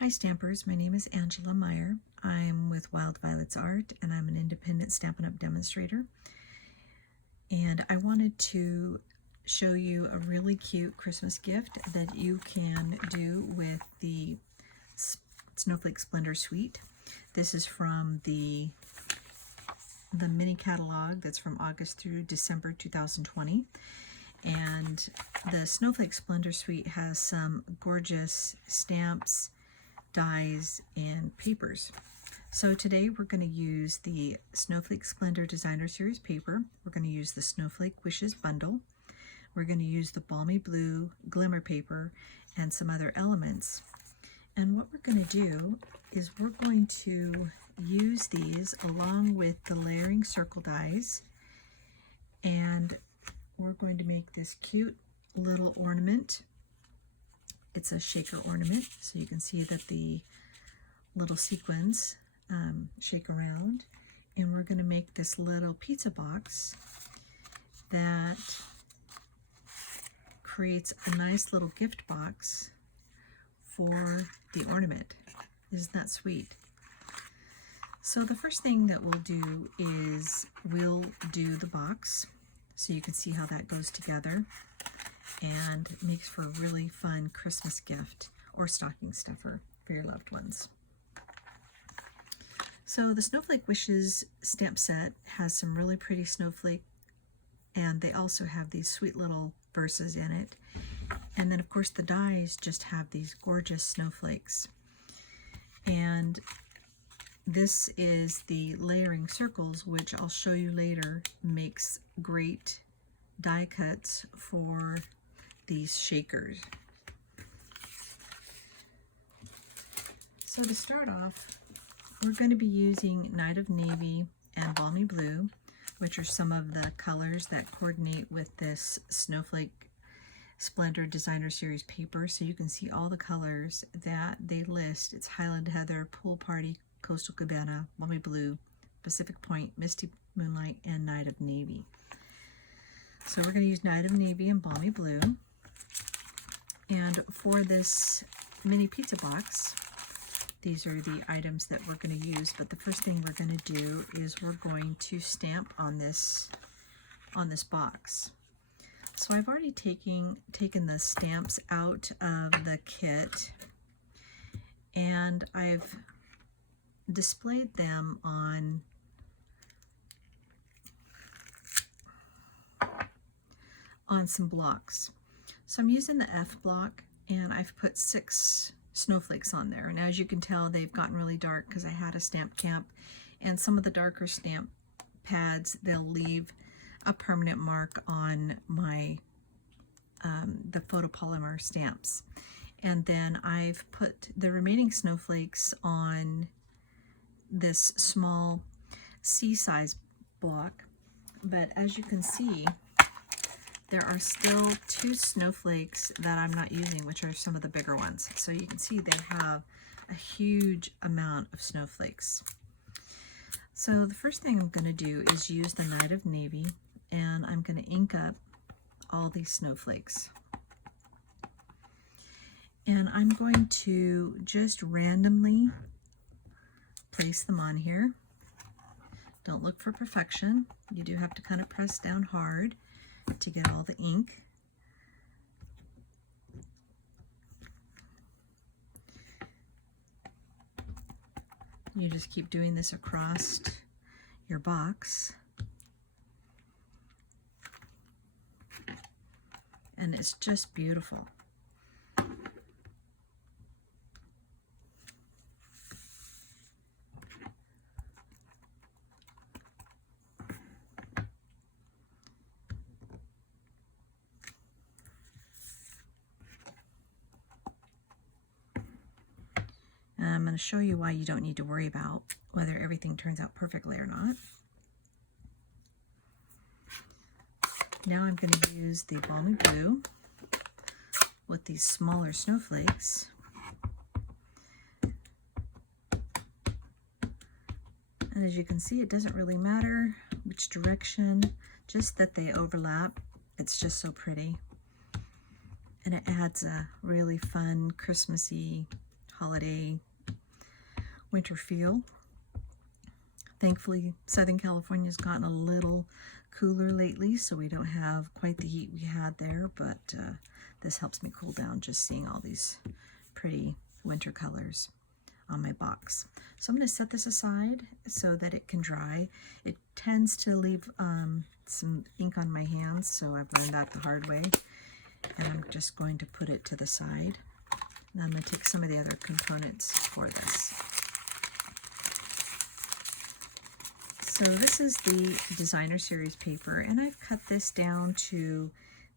Hi Stampers, my name is Angela Meyer. I'm with Wild Violets Art and I'm an independent Stampin' Up! Demonstrator. And I wanted to show you a really cute Christmas gift that you can do with the Snowflake Splendor Suite. This is from the mini catalog that's from August through December 2020. And the Snowflake Splendor Suite has some gorgeous stamps, dies, and papers. So today we're going to use the Snowflake Splendor Designer Series paper. We're going to use the Snowflake Wishes bundle. We're going to use the Balmy Blue glimmer paper and some other elements. And what we're going to do is we're going to use these along with the layering circle dies, and we're going to make this cute little ornament. It's a shaker ornament, so you can see that the little sequins shake around. And we're going to make this little pizza box that creates a nice little gift box for the ornament. Isn't that sweet? So the first thing that we'll do is we'll do the box, so you can see how that goes together. And it makes for a really fun Christmas gift or stocking stuffer for your loved ones. So the Snowflake Wishes stamp set has some really pretty snowflake, and they also have these sweet little verses in it. And then of course the dies just have these gorgeous snowflakes. And this is the layering circles, which I'll show you later makes great die cuts for these shakers. So to start off, we're going to be using Night of Navy and Balmy Blue, which are some of the colors that coordinate with this Snowflake Splendor Designer Series paper. So you can see all the colors that they list. It's Highland Heather, Pool Party, Coastal Cabana, Balmy Blue, Pacific Point, Misty Moonlight, and Night of Navy. So we're going to use Night of Navy and Balmy Blue. And for this mini pizza box, these are the items that we're going to use. But the first thing we're going to do is we're going to stamp on this box. So I've already taken the stamps out of the kit, and I've displayed them on some blocks. So I'm using the F block, and I've put 6 snowflakes on there. And as you can tell, they've gotten really dark because I had a stamp camp, and some of the darker stamp pads, they'll leave a permanent mark on my the photopolymer stamps. And then I've put the remaining snowflakes on this small C-size block. But as you can see, there are still 2 snowflakes that I'm not using, which are some of the bigger ones. So you can see they have a huge amount of snowflakes. So the first thing I'm going to do is use the Night of Navy, and I'm going to ink up all these snowflakes. And I'm going to just randomly place them on here. Don't look for perfection. You do have to kind of press down hard to get all the ink. You just keep doing this across your box. And it's just beautiful. And I'm going to show you why you don't need to worry about whether everything turns out perfectly or not. Now I'm going to use the Balmy Blue with these smaller snowflakes. And as you can see, it doesn't really matter which direction, just that they overlap. It's just so pretty. And it adds a really fun, Christmassy, holiday winter feel. Thankfully, Southern California's gotten a little cooler lately, so we don't have quite the heat we had there, but this helps me cool down just seeing all these pretty winter colors on my box. So I'm going to set this aside so that it can dry. It tends to leave some ink on my hands, so I've learned that the hard way. And I'm just going to put it to the side. And I'm going to take some of the other components for this. So this is the designer series paper, and I've cut this down to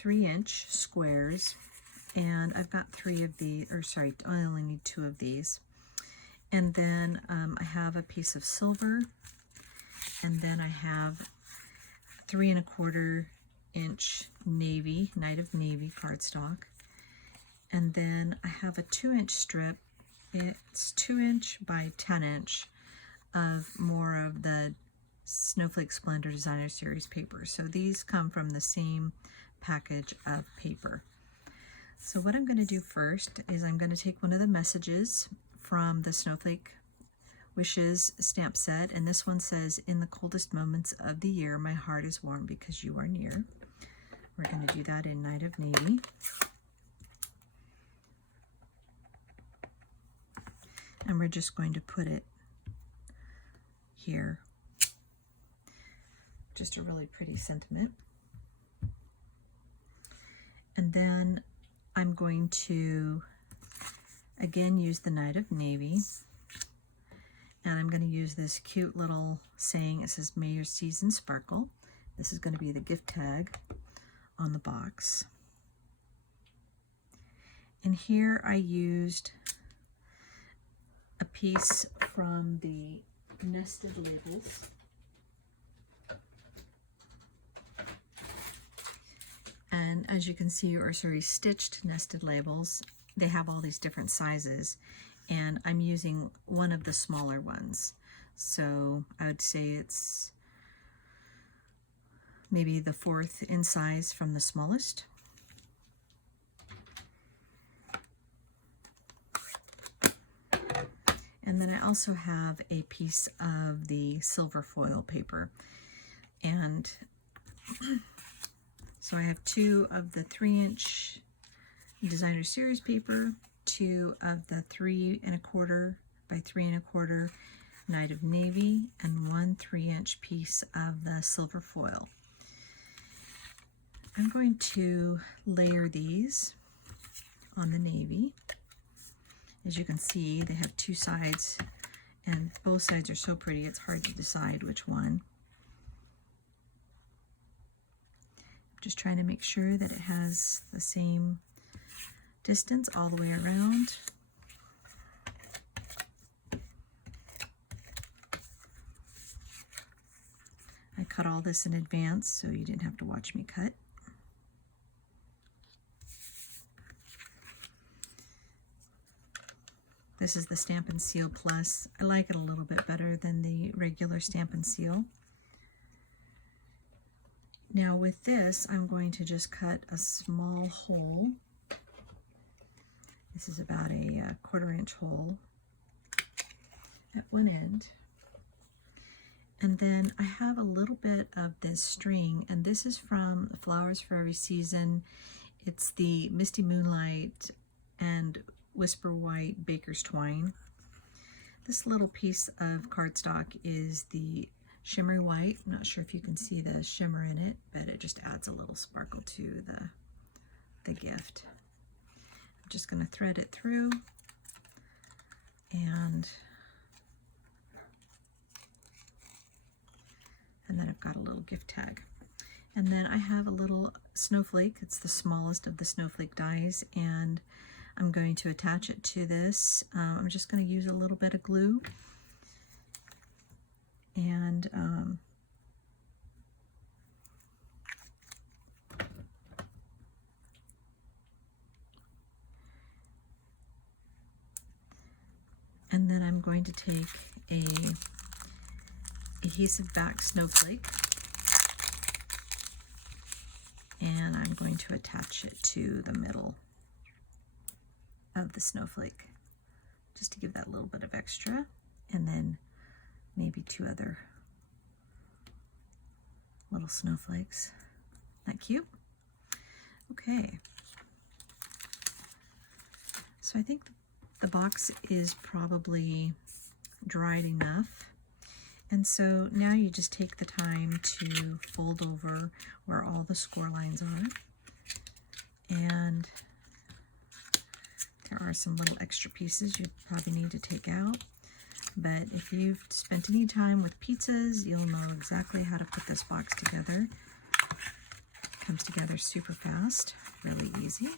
3-inch squares, and I've got 3 of these, or sorry, I only need 2 of these. And then I have a piece of silver, and then I have 3 1/4 inch navy, Night of Navy cardstock. And then I have a 2-inch strip. It's 2-inch by 10-inch of more of the Snowflake Splendor Designer Series paper. So these come from the same package of paper. So what I'm going to do first is I'm going to take one of the messages from the Snowflake Wishes stamp set, and this one says, "In the coldest moments of the year, my heart is warm because you are near." We're going to do that in Night of Navy. And we're just going to put it here. Just a really pretty sentiment. And then I'm going to again use the Night of Navy, and I'm going to use this cute little saying. It says, "May your season sparkle." This is going to be the gift tag on the box. And here I used a piece from the nested labels. And as you can see, or sorry, stitched nested labels, they have all these different sizes, and I'm using one of the smaller ones. So I would say it's maybe the 4th in size from the smallest. And then I also have a piece of the silver foil paper. And so I have 2 of the 3-inch designer series paper, 2 of the 3 1/4 by 3 1/4 Night of Navy, and 1 3-inch piece of the silver foil. I'm going to layer these on the navy. As you can see, they have 2 sides, and both sides are so pretty it's hard to decide which one. Just trying to make sure that it has the same distance all the way around. I cut all this in advance so you didn't have to watch me cut. This is the Stampin' Seal Plus. I like it a little bit better than the regular Stampin' Seal. Now with this, I'm going to just cut a small hole. This is about a 1/4 inch hole at one end. And then I have a little bit of this string, and this is from Flowers for Every Season. It's the Misty Moonlight and Whisper White Baker's Twine. This little piece of cardstock is the Shimmery White. I'm not sure if you can see the shimmer in it, but it just adds a little sparkle to the gift. I'm just going to thread it through, and then I've got a little gift tag. And then I have a little snowflake. It's the smallest of the snowflake dies, and I'm going to attach it to this. I'm just going to use a little bit of glue, and then I'm going to take a adhesive back snowflake, and I'm going to attach it to the middle of the snowflake just to give that little bit of extra, and then maybe 2 other little snowflakes. Isn't that cute? Okay. So I think the box is probably dried enough. And so now you just take the time to fold over where all the score lines are. And there are some little extra pieces you probably need to take out. But if you've spent any time with pizzas, you'll know exactly how to put this box together. It comes together super fast, really easy.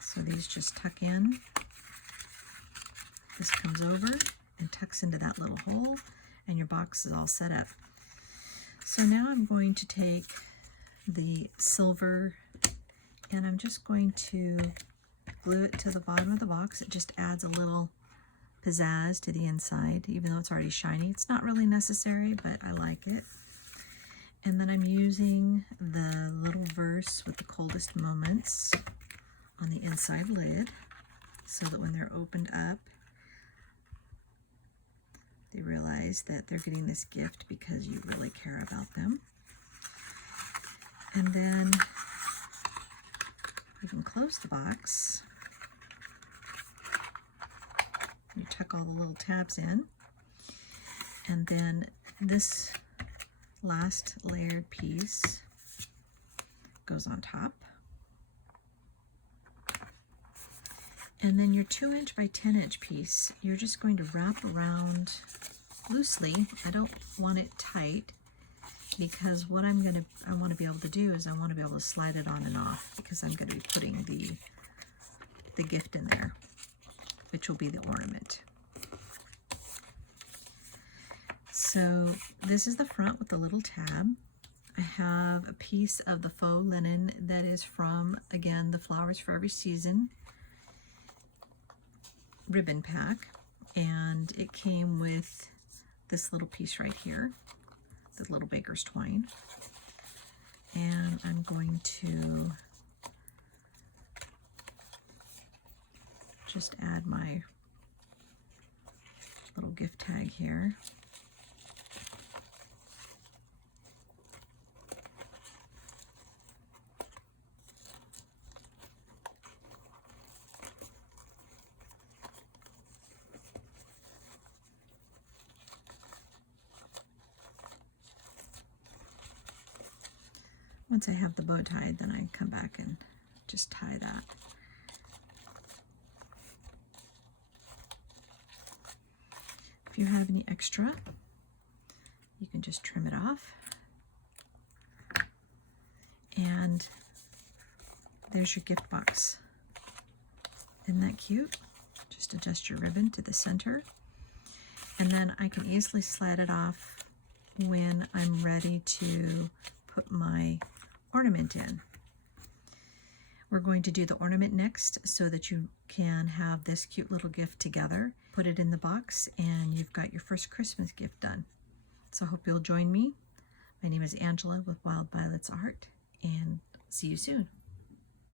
So these just tuck in. This comes over and tucks into that little hole, and your box is all set up. So now I'm going to take the silver and I'm just going to glue it to the bottom of the box. It just adds a little pizzazz to the inside, even though it's already shiny. It's not really necessary, but I like it. And then I'm using the little verse with the coldest moments on the inside lid, so that when they're opened up, they realize that they're getting this gift because you really care about them. And then you can close the box. You tuck all the little tabs in. And then this last layered piece goes on top. And then your 2" by 10" piece, you're just going to wrap around loosely. I don't want it tight, because what I want to be able to do is I want to be able to slide it on and off, because I'm going to be putting the gift in there, which will be the ornament. So this is the front with the little tab. I have a piece of the faux linen that is from, again, the Flowers for Every Season ribbon pack, and it came with this little piece right here, the little baker's twine. And I'm going to just add my little gift tag here. Once I have the bow tied, then I come back and just tie that. If you have any extra, you can just trim it off. And there's your gift box. Isn't that cute? Just adjust your ribbon to the center. And then I can easily slide it off when I'm ready to put my ornament in. We're going to do the ornament next so that you can have this cute little gift together. Put it in the box and you've got your first Christmas gift done. So I hope you'll join me. My name is Angela with Wild Violets Art, and see you soon.